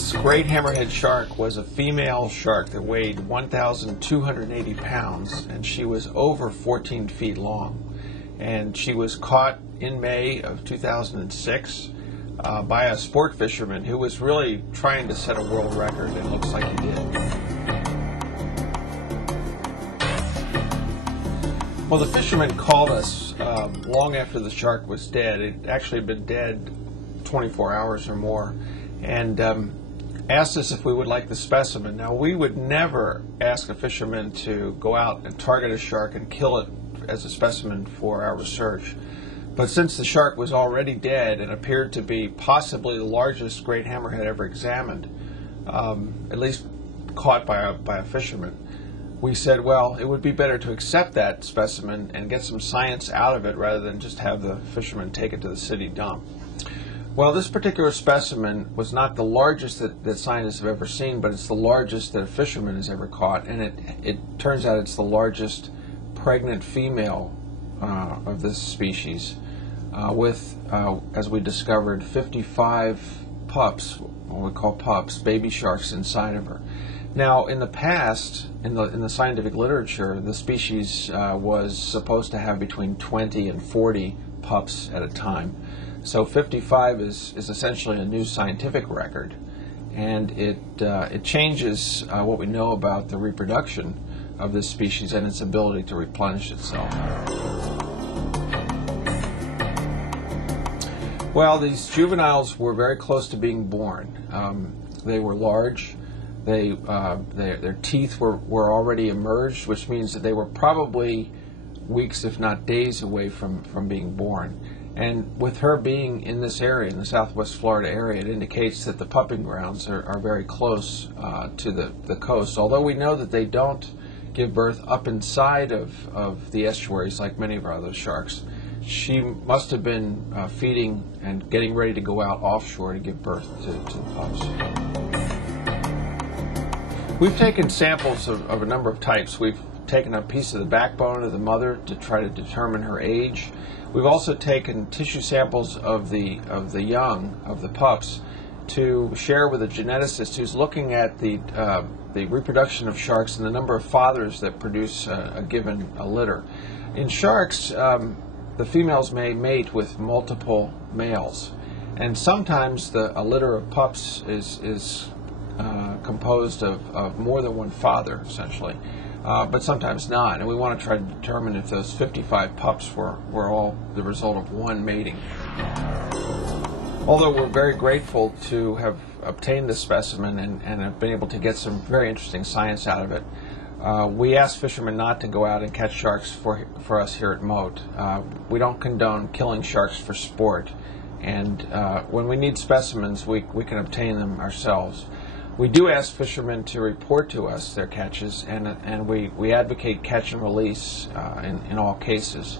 This great hammerhead shark was a female shark that weighed 1,280 pounds, and she was over 14 feet long. And she was caught in May of 2006 by a sport fisherman who was really trying to set a world record, and it looks like he did. Well, the fisherman called us long after the shark was dead. It actually had been dead 24 hours or more, and asked us if we would like the specimen. Now, we would never ask a fisherman to go out and target a shark and kill it as a specimen for our research. But since the shark was already dead and appeared to be possibly the largest great hammerhead ever examined, at least caught by a fisherman, we said, well, it would be better to accept that specimen and get some science out of it rather than just have the fisherman take it to the city dump. Well, this particular specimen was not the largest that scientists have ever seen, but it's the largest that a fisherman has ever caught, and it turns out it's the largest pregnant female of this species, with, as we discovered, 55 pups, what we call pups, baby sharks inside of her. Now, in the past, in the scientific literature, the species was supposed to have between 20 and 40 pups at a time. So 55 is essentially a new scientific record, and it changes what we know about the reproduction of this species and its ability to replenish itself. Well, these juveniles were very close to being born. They were large. Their teeth were already emerged, which means that they were probably weeks, if not days, away from being born. And with her being in this area, in the Southwest Florida area, it indicates that the pupping grounds are very close to the coast. Although we know that they don't give birth up inside of the estuaries like many of our other sharks, she must have been feeding and getting ready to go out offshore to give birth to the pups. We've taken samples of a number of types. We've taken a piece of the backbone of the mother to try to determine her age. We've also taken tissue samples of the young, of the pups, to share with a geneticist who's looking at the reproduction of sharks and the number of fathers that produce a given litter. In sharks, the females may mate with multiple males, and sometimes a litter of pups is composed of more than one father, essentially. But sometimes not, and we want to try to determine if those 55 pups were all the result of one mating. Although we're very grateful to have obtained this specimen and have been able to get some very interesting science out of it, we ask fishermen not to go out and catch sharks for us here at Mote. We don't condone killing sharks for sport, and when we need specimens, we can obtain them ourselves. We do ask fishermen to report to us their catches, and we advocate catch and release in all cases.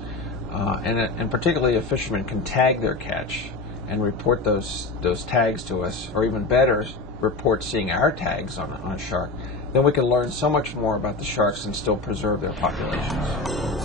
And particularly if fishermen can tag their catch and report those tags to us, or even better, report seeing our tags on a shark, then we can learn so much more about the sharks and still preserve their populations.